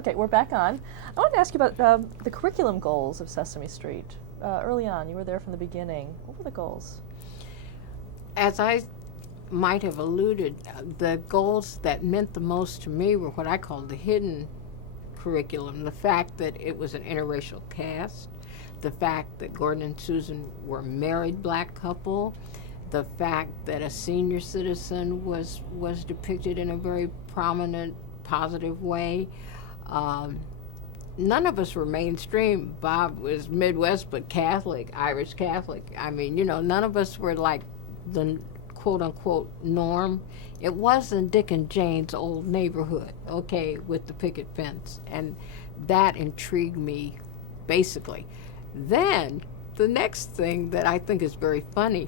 Okay, we're back on. I wanted to ask you about the curriculum goals of Sesame Street. Early on, you were there from the beginning. What were the goals? As I might have alluded, the goals that meant the most to me were what I call the hidden curriculum. The fact that it was an interracial cast, the fact that Gordon and Susan were a married black couple, the fact that a senior citizen was depicted in a very prominent, positive way. None of us were mainstream. Bob was Midwest, but Catholic, Irish Catholic. I mean, none of us were like the quote-unquote norm. It wasn't Dick and Jane's old neighborhood, okay, with the picket fence. And that intrigued me, basically. Then, the next thing that I think is very funny,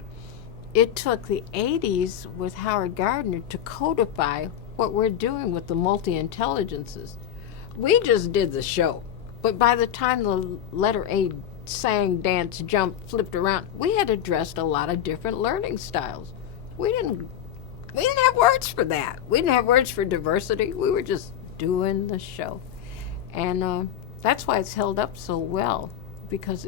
it took the 80s with Howard Gardner to codify what we're doing with the multi-intelligences. We just did the show, but by the time the letter A sang, danced, jumped, flipped around, we had addressed a lot of different learning styles. We didn't have words for that. We didn't have words for diversity. We were just doing the show. And that's why it's held up so well, because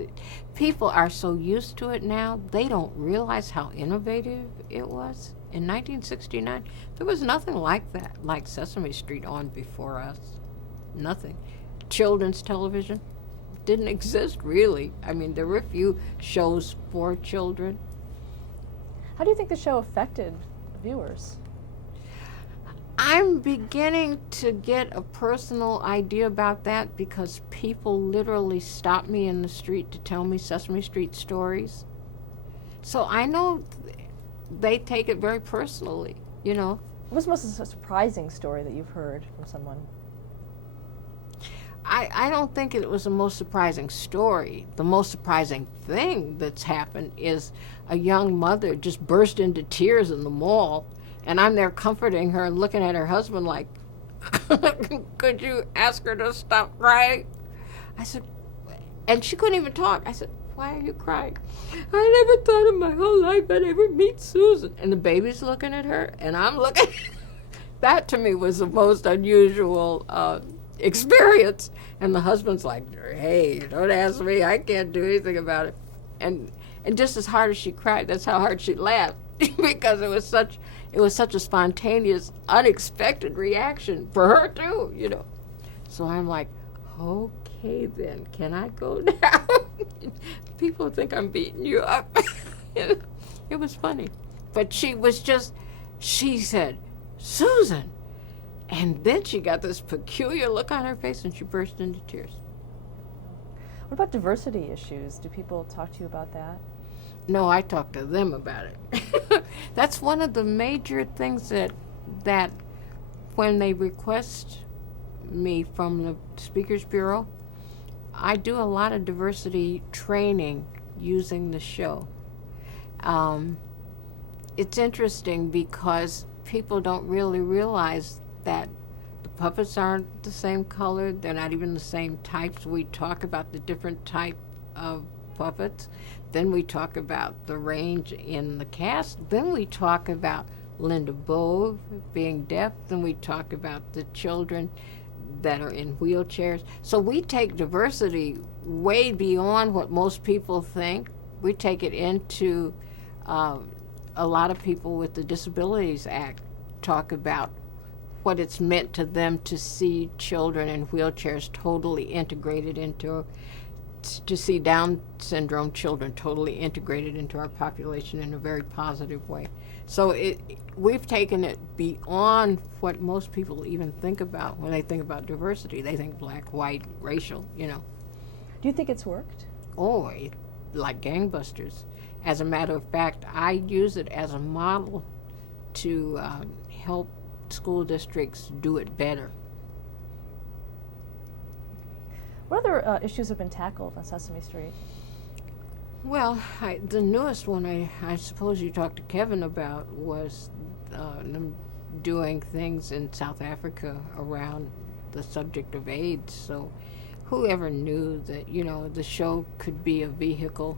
people are so used to it now, they don't realize how innovative it was. In 1969, there was nothing like that, like Sesame Street on before us. Nothing. Children's television didn't exist, really. I mean, there were a few shows for children. How do you think the show affected viewers? I'm beginning to get a personal idea about that because people literally stop me in the street to tell me Sesame Street stories. So I know they take it very personally, What was the most surprising story that you've heard from someone? I don't think it was the most surprising story. The most surprising thing that's happened is a young mother just burst into tears in the mall, and I'm there comforting her and looking at her husband like, could you ask her to stop crying? I said, and she couldn't even talk. I said, why are you crying? I never thought in my whole life I'd ever meet Susan. And the baby's looking at her, and I'm looking. That to me was the most unusual experience. And the husband's like, hey, don't ask me, I can't do anything about it. And just as hard as she cried, that's how hard she laughed. Because it was such a spontaneous, unexpected reaction for her too, So I'm like, okay then, can I go now? People think I'm beating you up. It was funny. But she said, Susan. And then she got this peculiar look on her face and she burst into tears. What about diversity issues? Do people talk to you about that? No, I talk to them about it. That's one of the major things that when they request me from the Speakers Bureau, I do a lot of diversity training using the show. It's interesting because people don't really realize that the puppets aren't the same color, they're not even the same types. We talk about the different type of puppets, then we talk about the range in the cast, then we talk about Linda Bove being deaf, then we talk about the children that are in wheelchairs. So we take diversity way beyond what most people think. We take it into a lot of people with the Disabilities Act talk about what it's meant to them to see children in wheelchairs totally integrated to see Down syndrome children totally integrated into our population in a very positive way. So we've taken it beyond what most people even think about when they think about diversity. They think black, white, racial, Do you think it's worked? Oh, like gangbusters. As a matter of fact, I use it as a model to help school districts do it better. What other issues have been tackled on Sesame Street? Well, the newest one I suppose you talked to Kevin about was them doing things in South Africa around the subject of AIDS. So whoever knew that, the show could be a vehicle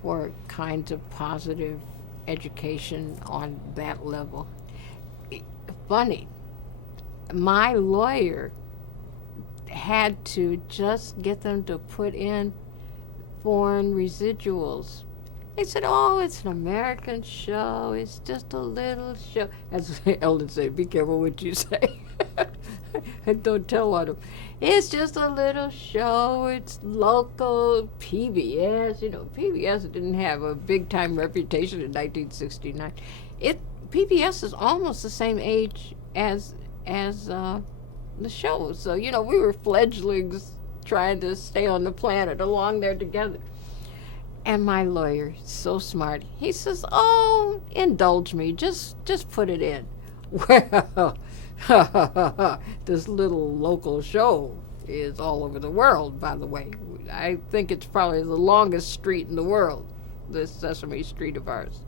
for kinds of positive education on that level. Funny, my lawyer had to just get them to put in foreign residuals. They said, oh, it's an American show. It's just a little show. As Ellen said, be careful what you say. And don't tell on them. It's just a little show. It's local PBS. You know, PBS didn't have a big-time reputation in 1969. PBS is almost the same age as the show. So, you know, we were fledglings trying to stay on the planet along there together. And my lawyer, so smart, he says, oh, indulge me, just put it in. Well, this little local show is all over the world, by the way. I think it's probably the longest street in the world, this Sesame Street of ours.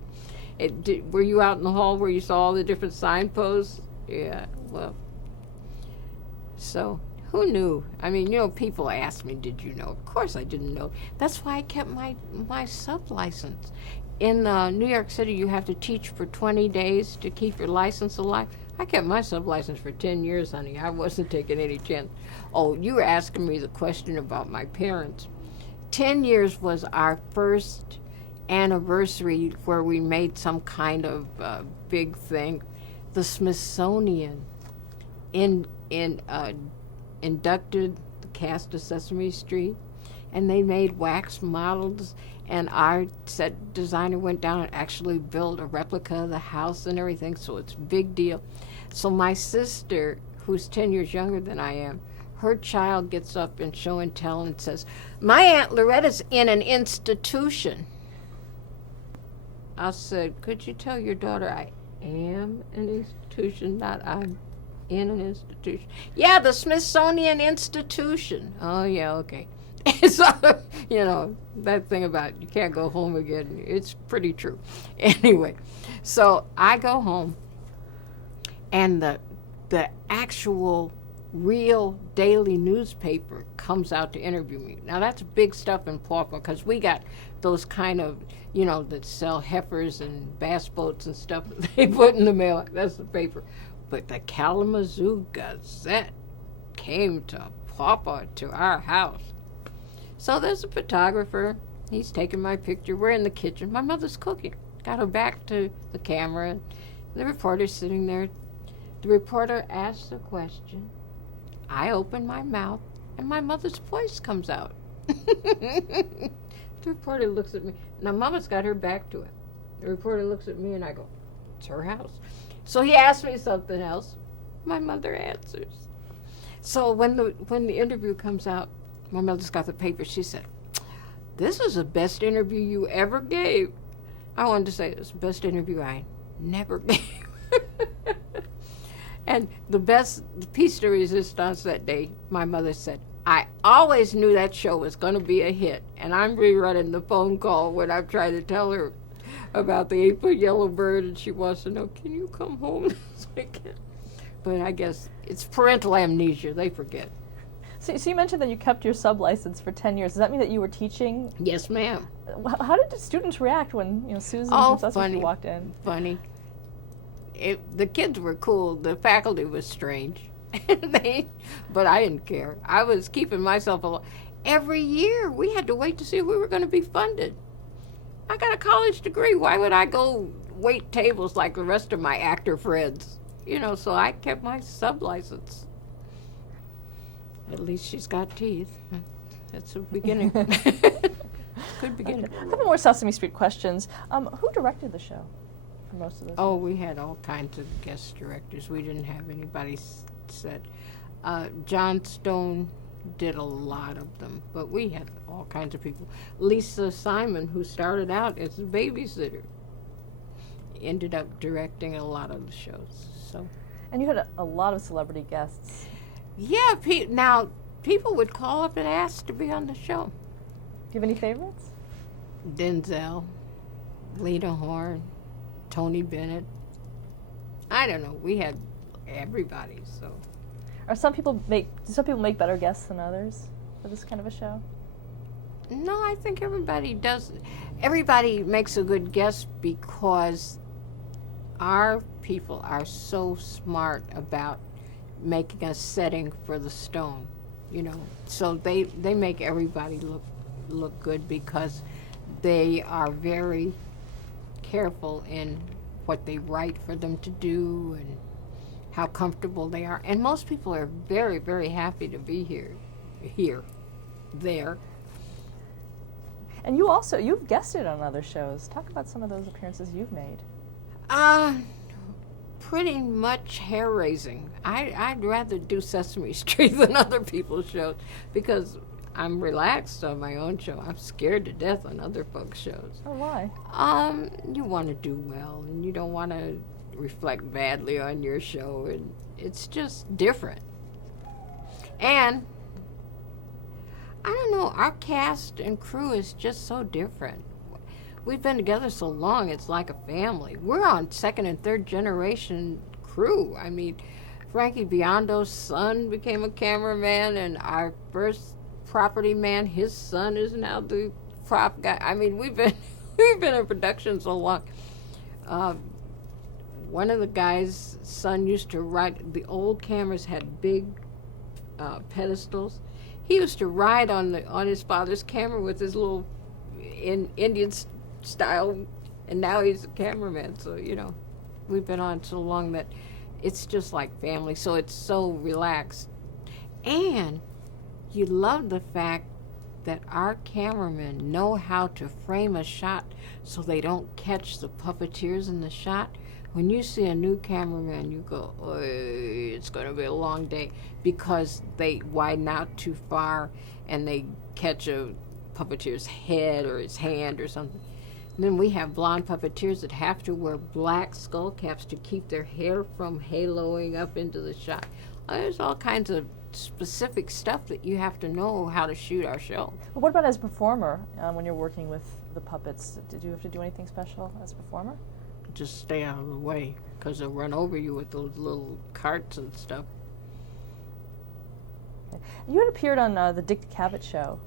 Were you out in the hall where you saw all the different signposts? Yeah, well, so who knew? I mean, you know, people ask me, did you know? Of course I didn't know. That's why I kept my sub-license. In New York City, you have to teach for 20 days to keep your license alive. I kept my sub-license for 10 years, honey. I wasn't taking any chance. Oh, you were asking me the question about my parents. 10 years was our first anniversary where we made some kind of big thing. The Smithsonian inducted the cast of Sesame Street, and they made wax models, and our set designer went down and actually built a replica of the house and everything, so it's a big deal. So my sister, who's 10 years younger than I am, her child gets up in show and tell and says, my Aunt Loretta's in an institution. I said, could you tell your daughter I am an institution, not I'm in an institution? Yeah, the Smithsonian Institution. Oh, yeah, okay. So, you know, that thing about you can't go home again, it's pretty true. Anyway, so I go home, and the actual real daily newspaper comes out to interview me. Now, that's big stuff in Pauper, because we got those kind of, you know, that sell heifers and bass boats and stuff that they put in the mail. That's the paper. But the Kalamazoo Gazette came to Pauper, to our house. So there's a photographer. He's taking my picture. We're in the kitchen. My mother's cooking. Got her back to the camera. The reporter's sitting there. The reporter asks a question. I open my mouth, and my mother's voice comes out. The reporter looks at me. Now, Mama's got her back to it. The reporter looks at me, and I go, it's her house. So he asks me something else. My mother answers. So when the interview comes out, my mother's got the paper. She said, this is the best interview you ever gave. I wanted to say it's the best interview I never gave. And the piece de resistance that day, my mother said, I always knew that show was going to be a hit. And I'm rerunning the phone call when I'm trying to tell her about the 8-foot yellow bird, and she wants to know, can you come home this weekend? But I guess it's parental amnesia. They forget. So you mentioned that you kept your sub-license for 10 years. Does that mean that you were teaching? Yes, ma'am. How did the students react when, you know, Susan from Sesame Street walked in? Funny. The kids were cool. The faculty was strange. But I didn't care. I was keeping myself alive. Every year we had to wait to see if we were going to be funded. I got a college degree. Why would I go wait tables like the rest of my actor friends? You know, so I kept my sub-license. At least she's got teeth. That's a beginning. Good beginning. Okay. A couple more Sesame Street questions. Who directed the show for most of this? Oh, we had all kinds of guest directors. We didn't have anybody set. John Stone did a lot of them, but we had all kinds of people. Lisa Simon, who started out as a babysitter, ended up directing a lot of the shows. So. And you had a lot of celebrity guests. Yeah, now people would call up and ask to be on the show. Do you have any favorites? Denzel, Lena Horne, Tony Bennett. I don't know. We had everybody. So. Do some people make better guests than others for this kind of a show? No, I think everybody does. Everybody makes a good guest because our people are so smart about making a setting for the stone. you know. So they make everybody look good because they are very careful in what they write for them to do and how comfortable they are. And most people are very, very happy to be there. And you've guested on other shows. Talk about some of those appearances you've made. Pretty much hair-raising. I'd rather do Sesame Street than other people's shows because I'm relaxed on my own show. I'm scared to death on other folks' shows. Oh, why? You want to do well, and you don't want to reflect badly on your show, and it's just different. And I don't know, our cast and crew is just so different. We've been together so long, it's like a family. We're on second and third generation crew. I mean, Frankie Biondo's son became a cameraman, and our first property man, his son is now the prop guy. I mean, we've been in production so long. One of the guys' son used to ride, the old cameras had big pedestals. He used to ride on his father's camera with his little Indian style, and now he's a cameraman. So, you know, we've been on so long that it's just like family. So it's so relaxed. And you love the fact that our cameramen know how to frame a shot so they don't catch the puppeteers in the shot. When you see a new cameraman, you go, oh, it's going to be a long day, because they widen out too far and they catch a puppeteer's head or his hand or something. And then we have blonde puppeteers that have to wear black skull caps to keep their hair from haloing up into the shot. There's all kinds of specific stuff that you have to know how to shoot our show. Well, what about as a performer, when you're working with the puppets? Did you have to do anything special as a performer? Just stay out of the way, because they'll run over you with those little carts and stuff. Okay. You had appeared on the Dick Cavett Show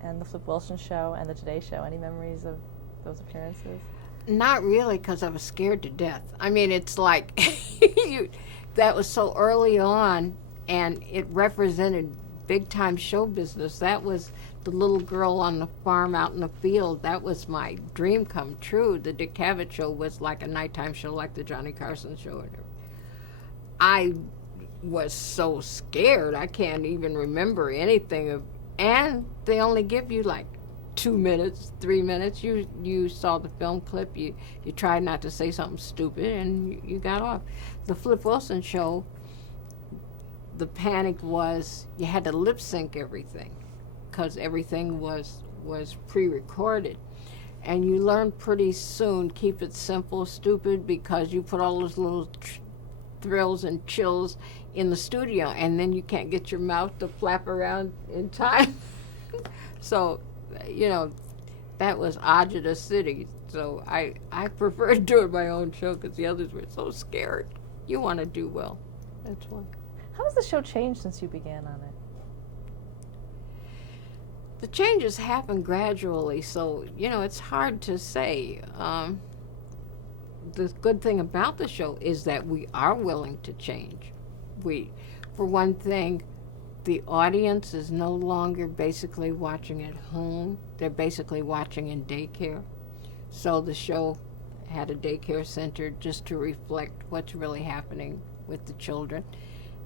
and the Flip Wilson Show and the Today Show. Any memories of those appearances? Not really, because I was scared to death. I mean, it's like, that was so early on, and it represented big-time show business. That was the little girl on the farm out in the field. That was my dream come true. The Dick Cavett Show was like a nighttime show, like the Johnny Carson Show. I was so scared. I can't even remember anything of, and they only give you like 2 minutes, 3 minutes. You saw the film clip. You tried not to say something stupid, and you got off. The Flip Wilson Show, the panic was you had to lip sync everything, because everything was pre-recorded. And you learn pretty soon, keep it simple, stupid, because you put all those little thrills and chills in the studio, and then you can't get your mouth to flap around in time. So, you know, that was Ajita City. So I preferred doing my own show, because the others were so scared. You want to do well. That's why. How has the show changed since you began on it? The changes happen gradually, so, you know, it's hard to say. The good thing about the show is that we are willing to change. For one thing, the audience is no longer basically watching at home. They're basically watching in daycare. So the show had a daycare center just to reflect what's really happening with the children.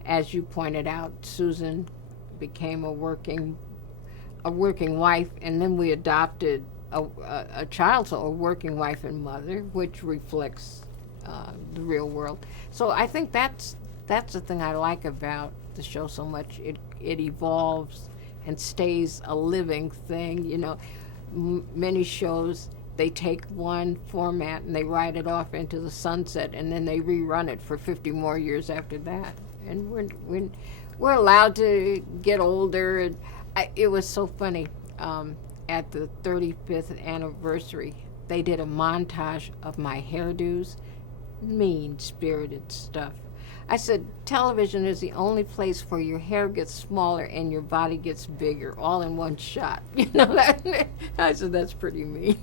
As you pointed out, Susan became a working wife, and then we adopted a child, so a working wife and mother, which reflects the real world. So I think that's the thing I like about the show so much. It evolves and stays a living thing. You know, many shows, they take one format and they ride it off into the sunset, and then they rerun it for 50 more years after that. And we're allowed to get older. And it was so funny. At the 35th anniversary, they did a montage of my hairdos, mean-spirited stuff. I said, television is the only place where your hair gets smaller and your body gets bigger, all in one shot. You know that? I said, that's pretty mean.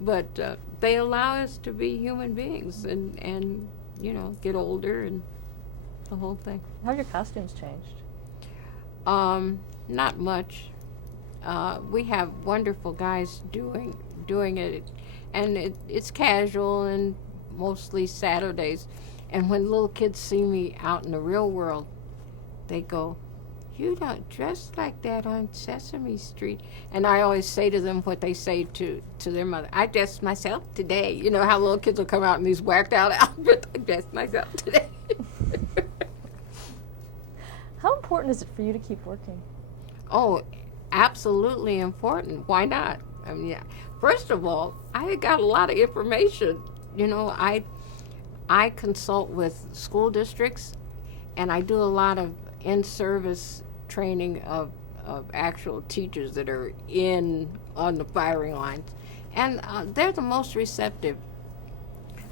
But they allow us to be human beings and you know, get older and the whole thing. How have your costumes changed? Not much. We have wonderful guys doing it, and it's casual and mostly Saturdays. And when little kids see me out in the real world, they go, "You don't dress like that on Sesame Street." And I always say to them what they say to their mother. "I dressed myself today." You know how little kids will come out in these whacked out outfits. "I dressed myself today." How important is it for you to keep working? Oh, absolutely important. Why not? I mean, yeah. First of all, I got a lot of information. You know, I consult with school districts, and I do a lot of in-service training of actual teachers that are on the firing lines, and they're the most receptive.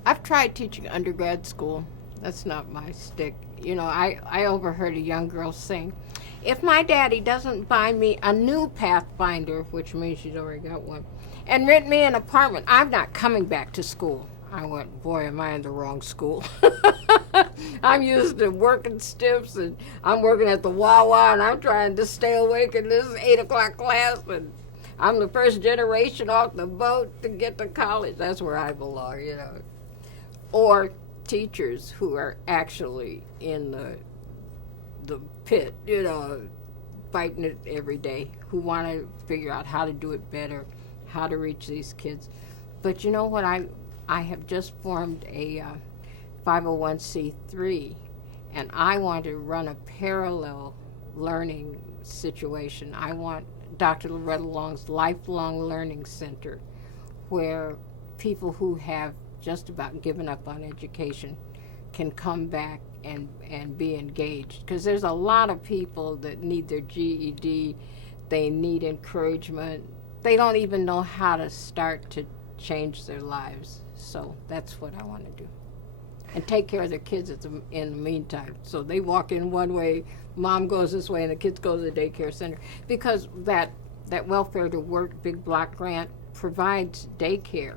I've tried teaching undergrad school. That's not my stick. You know, I overheard a young girl sing, "If my daddy doesn't buy me a new Pathfinder," which means she's already got one, "and rent me an apartment, I'm not coming back to school." I went, boy, am I in the wrong school. I'm used to working stiffs, and I'm working at the Wawa, and I'm trying to stay awake in this 8 o'clock class, and I'm the first generation off the boat to get to college. That's where I belong, you know. Or teachers who are actually in the pit, you know, fighting it every day, who want to figure out how to do it better, how to reach these kids. But you know what, I have just formed a 501c3, and I want to run a parallel learning situation. I want Dr. Loretta Long's Lifelong Learning Center, where people who have just about given up on education can come back and be engaged. Because there's a lot of people that need their GED, they need encouragement, they don't even know how to start to change their lives. So that's what I want to do. And take care of their kids in the meantime. So they walk in one way, mom goes this way, and the kids go to the daycare center. Because that Welfare to Work Big Block grant provides daycare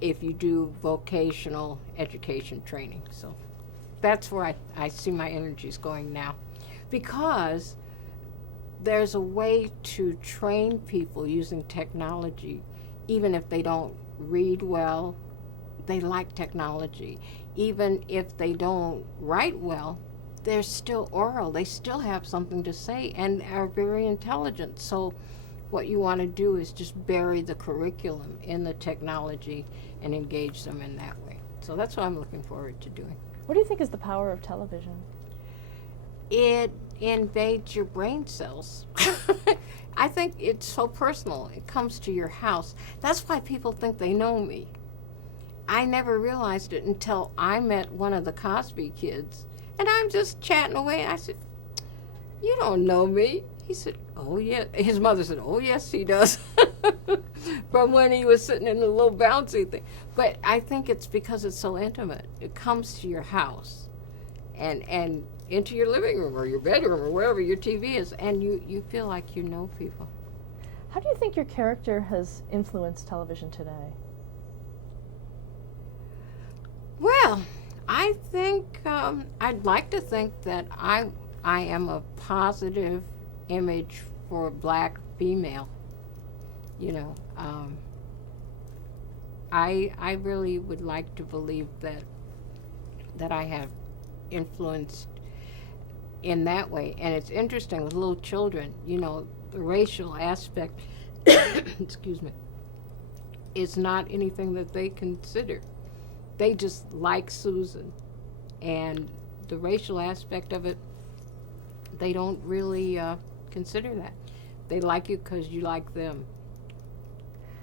if you do vocational education training. So that's where I see my energies going now. Because there's a way to train people using technology, even if they don't read well, they like technology. Even if they don't write well, they're still oral. They still have something to say and are very intelligent. So what you want to do is just bury the curriculum in the technology and engage them in that way. So that's what I'm looking forward to doing. What do you think is the power of television? It invades your brain cells. I think it's so personal. It comes to your house. That's why people think they know me. I never realized it until I met one of the Cosby kids, and I'm just chatting away, and I said, "You don't know me." He said, "Oh, yeah." His mother said, "Oh, yes, he does." From when he was sitting in the little bouncy thing. But I think it's because it's so intimate. It comes to your house and into your living room or your bedroom or wherever your TV is, and you feel like you know people. How do you think your character has influenced television today? Well, I think I'd like to think that I am a positive image for a black female. You know, I really would like to believe that I have influenced in that way. And it's interesting with little children, you know, the racial aspect, excuse me, is not anything that they consider. They just like Susan. And the racial aspect of it, they don't really consider that. They like you because you like them.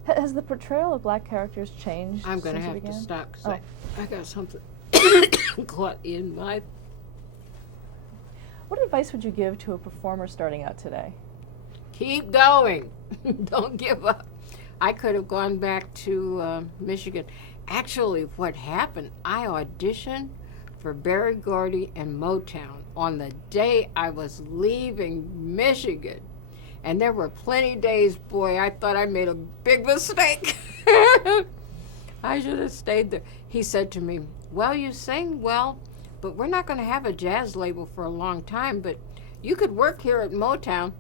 Has the portrayal of black characters changed? I'm going to since have it to began? stop because Oh. I got something caught in my... What advice would you give to a performer starting out today? Keep going. Don't give up. I could have gone back to Michigan. Actually, what happened, I auditioned for Berry Gordy and Motown on the day I was leaving Michigan. And there were plenty of days, boy, I thought I made a big mistake. I should have stayed there. He said to me, "Well, you sing well, but we're not going to have a jazz label for a long time, but you could work here at Motown.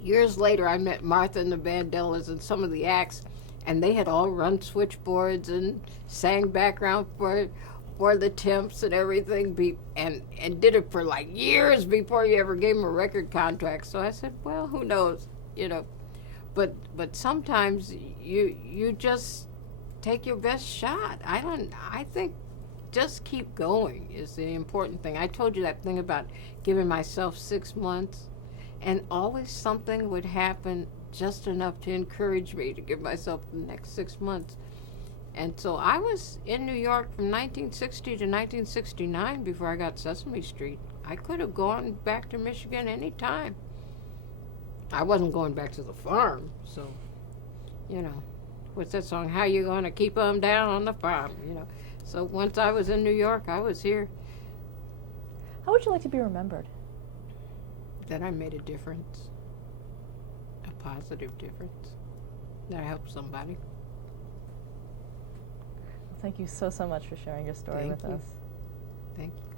Years later, I met Martha and the Vandellas and some of the acts, and they had all run switchboards and sang background for the Temps and everything, and did it for like years before you ever gave them a record contract. So I said, well, who knows, you know. But sometimes you just take your best shot. I think just keep going is the important thing. I told you that thing about giving myself 6 months, and always something would happen just enough to encourage me to give myself the next 6 months. And so I was in New York from 1960 to 1969 before I got Sesame Street. I could have gone back to Michigan any time. I wasn't going back to the farm, so, you know, what's that song? How you gonna keep 'em down on the farm, you know? So once I was in New York, I was here. How would you like to be remembered? That I made a difference, a positive difference, that I helped somebody. Thank you so much for sharing your story with us. Thank you.